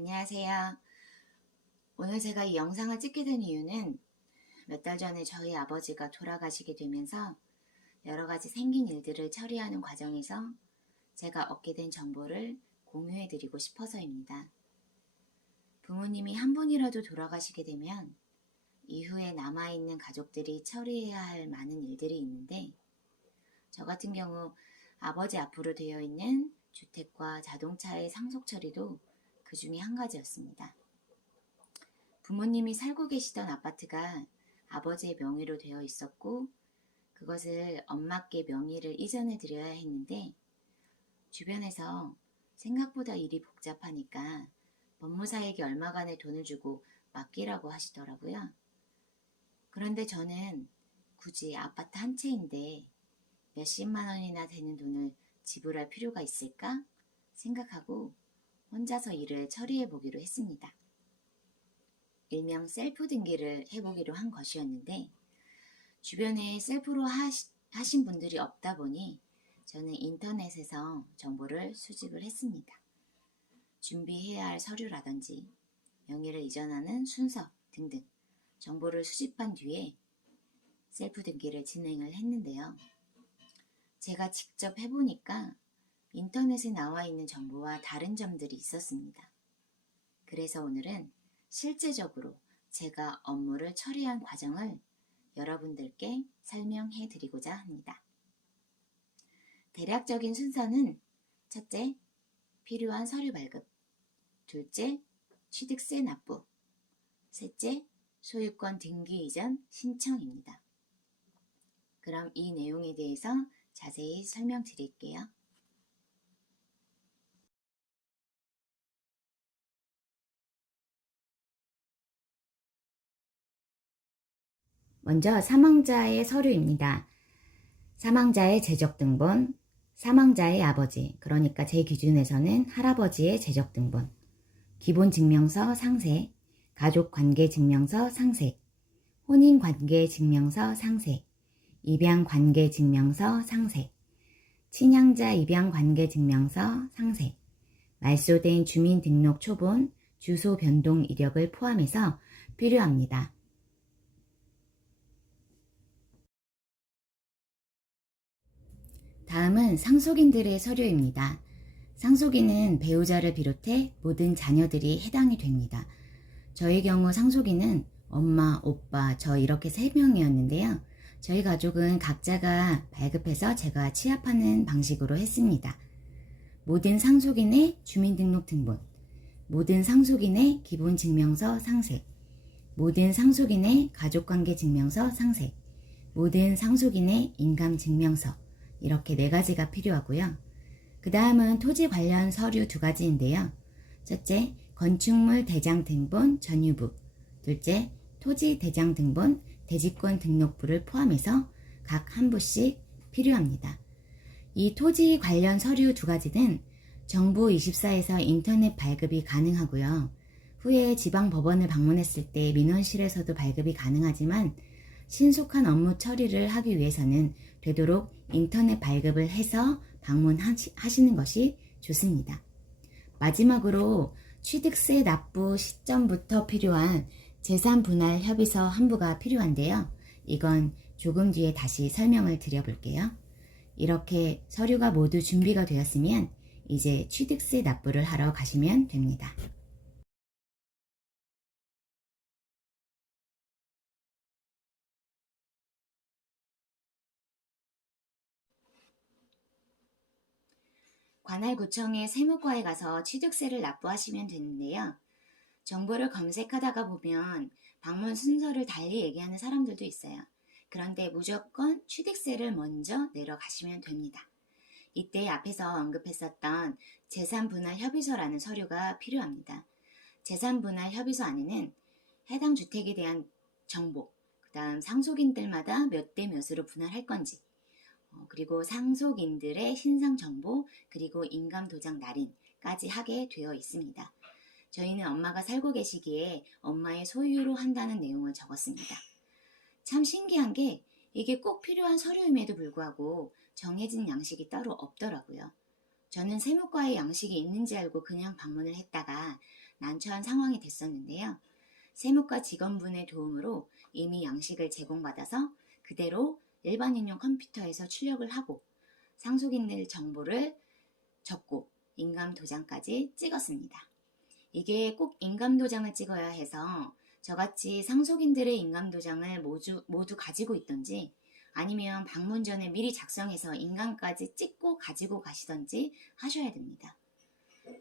안녕하세요. 오늘 제가 이 영상을 찍게 된 이유는 몇 달 전에 저희 아버지가 돌아가시게 되면서 여러 가지 생긴 일들을 처리하는 과정에서 제가 얻게 된 정보를 공유해 드리고 싶어서입니다. 부모님이 한 분이라도 돌아가시게 되면 이후에 남아있는 가족들이 처리해야 할 많은 일들이 있는데, 저 같은 경우 아버지 앞으로 되어 있는 주택과 자동차의 상속 처리도 그 중에 한 가지였습니다. 부모님이 살고 계시던 아파트가 아버지의 명의로 되어 있었고, 그것을 엄마께 명의를 이전해 드려야 했는데, 주변에서 생각보다 일이 복잡하니까 법무사에게 얼마간의 돈을 주고 맡기라고 하시더라고요. 그런데 저는 굳이 아파트 한 채인데 몇십만 원이나 되는 돈을 지불할 필요가 있을까 생각하고 혼자서 일을 처리해 보기로 했습니다. 일명 셀프 등기를 해보기로 한 것이었는데, 주변에 셀프로 하신 분들이 없다 보니 저는 인터넷에서 정보를 수집을 했습니다. 준비해야 할 서류라든지 명의를 이전하는 순서 등등 정보를 수집한 뒤에 셀프 등기를 진행을 했는데요. 제가 직접 해보니까 인터넷에 나와 있는 정보와 다른 점들이 있었습니다. 그래서 오늘은 실제적으로 제가 업무를 처리한 과정을 여러분들께 설명해 드리고자 합니다. 대략적인 순서는 첫째, 필요한 서류 발급, 둘째, 취득세 납부, 셋째, 소유권 등기 이전 신청입니다. 그럼 이 내용에 대해서 자세히 설명드릴게요. 먼저 사망자의 서류입니다. 사망자의 재적등본, 사망자의 아버지, 그러니까 제 기준에서는 할아버지의 재적등본, 기본증명서 상세, 가족관계증명서 상세, 혼인관계증명서 상세, 입양관계증명서 상세, 친양자 입양관계증명서 상세, 말소된 주민등록 초본, 주소 변동 이력을 포함해서 필요합니다. 다음은 상속인들의 서류입니다. 상속인은 배우자를 비롯해 모든 자녀들이 해당이 됩니다. 저의 경우 상속인은 엄마, 오빠, 저 이렇게 3명이었는데요. 저희 가족은 각자가 발급해서 제가 취합하는 방식으로 했습니다. 모든 상속인의 주민등록등본, 모든 상속인의 기본증명서 상세, 모든 상속인의 가족관계증명서 상세, 모든 상속인의 인감증명서, 이렇게 4가지가 필요하고요. 그 다음은 토지 관련 서류 2가지인데요. 첫째, 건축물 대장 등본 전유부, 둘째, 토지 대장 등본 대지권 등록부를 포함해서 각 한 부씩 필요합니다. 이 토지 관련 서류 2가지는 정부 24에서 인터넷 발급이 가능하고요. 후에 지방법원을 방문했을 때 민원실에서도 발급이 가능하지만 신속한 업무 처리를 하기 위해서는 되도록 인터넷 발급을 해서 방문하시는 것이 좋습니다. 마지막으로 취득세 납부 시점부터 필요한 재산분할 협의서 한부가 필요한데요. 이건 조금 뒤에 다시 설명을 드려볼게요. 이렇게 서류가 모두 준비가 되었으면 이제 취득세 납부를 하러 가시면 됩니다. 관할구청의 세무과에 가서 취득세를 납부하시면 되는데요. 정보를 검색하다가 보면 방문 순서를 달리 얘기하는 사람들도 있어요. 그런데 무조건 취득세를 먼저 내러 가시면 됩니다. 이때 앞에서 언급했었던 재산분할협의서라는 서류가 필요합니다. 재산분할협의서 안에는 해당 주택에 대한 정보, 그 다음 상속인들마다 몇 대 몇으로 분할할 건지, 그리고 상속인들의 신상정보, 그리고 인감도장 날인까지 하게 되어 있습니다. 저희는 엄마가 살고 계시기에 엄마의 소유로 한다는 내용을 적었습니다. 참 신기한 게 이게 꼭 필요한 서류임에도 불구하고 정해진 양식이 따로 없더라고요. 저는 세무과에 양식이 있는지 알고 그냥 방문을 했다가 난처한 상황이 됐었는데요. 세무과 직원분의 도움으로 이미 양식을 제공받아서 그대로 일반인용 컴퓨터에서 출력을 하고 상속인들 정보를 적고 인감도장까지 찍었습니다. 이게 꼭 인감도장을 찍어야 해서 저같이 상속인들의 인감도장을 모두 가지고 있던지 아니면 방문 전에 미리 작성해서 인감까지 찍고 가지고 가시던지 하셔야 됩니다.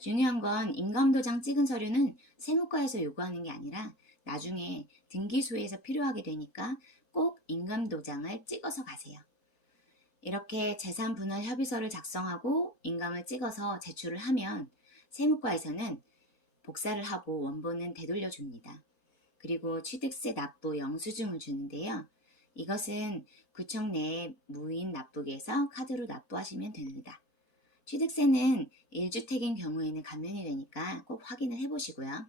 중요한 건 인감도장 찍은 서류는 세무과에서 요구하는 게 아니라 나중에 등기소에서 필요하게 되니까 꼭 인감도장을 찍어서 가세요. 이렇게 재산분할 협의서를 작성하고 인감을 찍어서 제출을 하면 세무과에서는 복사를 하고 원본은 되돌려 줍니다. 그리고 취득세 납부 영수증을 주는데요. 이것은 구청 내 무인 납부기에서 카드로 납부하시면 됩니다. 취득세는 1주택인 경우에는 감면이 되니까 꼭 확인을 해보시고요.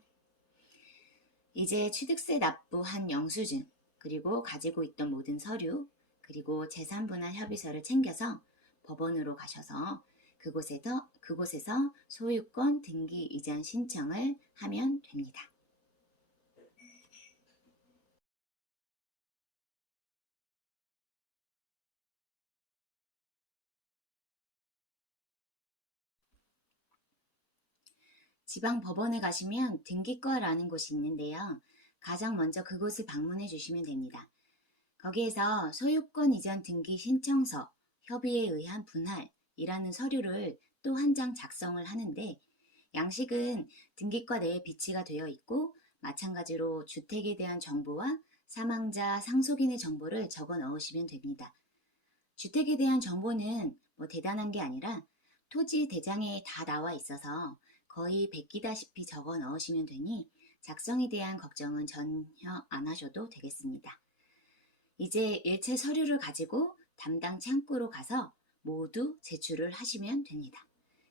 이제 취득세 납부한 영수증, 그리고 가지고 있던 모든 서류, 그리고 재산분할 협의서를 챙겨서 법원으로 가셔서 그곳에서 소유권 등기 이전 신청을 하면 됩니다. 지방법원에 가시면 등기과라는 곳이 있는데요. 가장 먼저 그곳을 방문해 주시면 됩니다. 거기에서 소유권 이전 등기 신청서, 협의에 의한 분할이라는 서류를 또 한 장 작성을 하는데 양식은 등기과 내에 비치가 되어 있고 마찬가지로 주택에 대한 정보와 사망자, 상속인의 정보를 적어 넣으시면 됩니다. 주택에 대한 정보는 대단한 게 아니라 토지 대장에 다 나와 있어서 거의 베끼다시피 적어 넣으시면 되니 작성에 대한 걱정은 전혀 안 하셔도 되겠습니다. 이제 일체 서류를 가지고 담당 창구로 가서 모두 제출을 하시면 됩니다.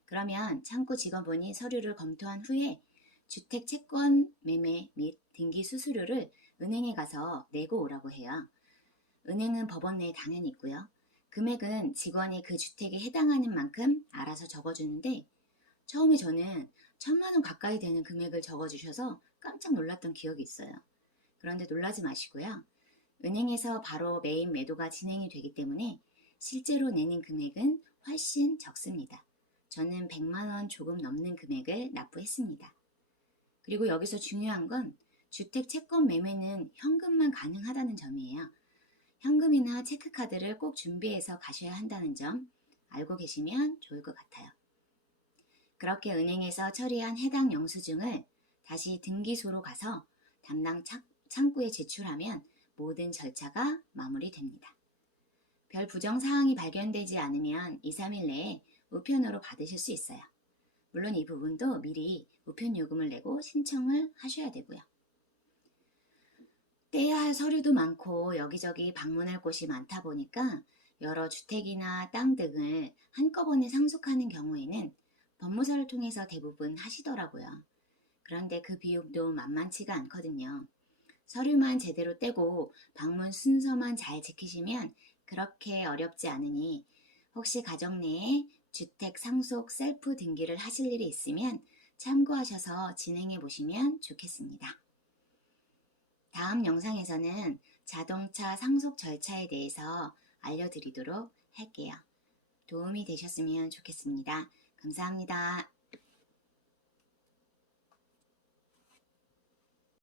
그러면 창구 직원분이 서류를 검토한 후에 주택 채권 매매 및 등기 수수료를 은행에 가서 내고 오라고 해요. 은행은 법원 내에 당연히 있고요. 금액은 직원이 그 주택에 해당하는 만큼 알아서 적어주는데 처음에 저는 1,000만 원 가까이 되는 금액을 적어주셔서 깜짝 놀랐던 기억이 있어요. 그런데 놀라지 마시고요. 은행에서 바로 매입 매도가 진행이 되기 때문에 실제로 내는 금액은 훨씬 적습니다. 저는 100만 원 조금 넘는 금액을 납부했습니다. 그리고 여기서 중요한 건 주택 채권 매매는 현금만 가능하다는 점이에요. 현금이나 체크카드를 꼭 준비해서 가셔야 한다는 점 알고 계시면 좋을 것 같아요. 그렇게 은행에서 처리한 해당 영수증을 다시 등기소로 가서 담당 창구에 제출하면 모든 절차가 마무리됩니다. 별 부정사항이 발견되지 않으면 2, 3일 내에 우편으로 받으실 수 있어요. 물론 이 부분도 미리 우편 요금을 내고 신청을 하셔야 되고요. 떼야 할 서류도 많고 여기저기 방문할 곳이 많다 보니까 여러 주택이나 땅 등을 한꺼번에 상속하는 경우에는 법무사를 통해서 대부분 하시더라고요. 그런데 그 비용도 만만치가 않거든요. 서류만 제대로 떼고 방문 순서만 잘 지키시면 그렇게 어렵지 않으니 혹시 가정 내에 주택 상속 셀프 등기를 하실 일이 있으면 참고하셔서 진행해 보시면 좋겠습니다. 다음 영상에서는 자동차 상속 절차에 대해서 알려드리도록 할게요. 도움이 되셨으면 좋겠습니다. 감사합니다.